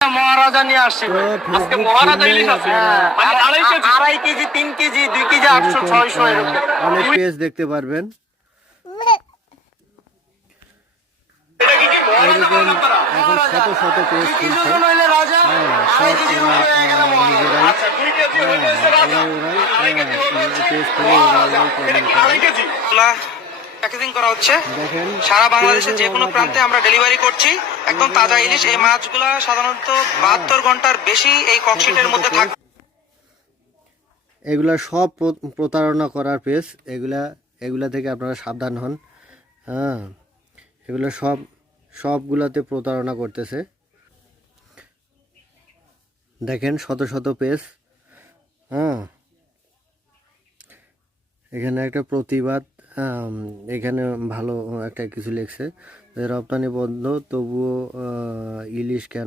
মহারাজা নিয়ে আসছি আজকে মহারাজা ইলিশ আছে 2.5 কেজি 3 কেজি 2 কেজি 800 600 এরকম অনেক পেজ দেখতে পারবেন। এরকম এখন শত শত পেজ খুলছে। সব পেজ প্যাকেজিং করা হচ্ছে। দেখেন সারা বাংলাদেশে যে কোনো প্রান্তে আমরা ডেলিভারি করছি একদম তাজা ইলিশ। এই মাছগুলা সাধারণত 72 ঘন্টার বেশি এই ককশিটের মধ্যে থাকে। এগুলা সব প্রতারণা করার পেজ। এগুলা থেকে আপনারা সাবধান হন। হ্যাঁ, এগুলো সবগুলাতে প্রতারণা করতেছে। দেখেন শত শত পেজ। হ্যাঁ, এখানে একটা প্রতিবাদ, এখানে ভালো একটা কিছু লিখছে, রপ্তানি বন্ধ তবুও ইলিশ কেন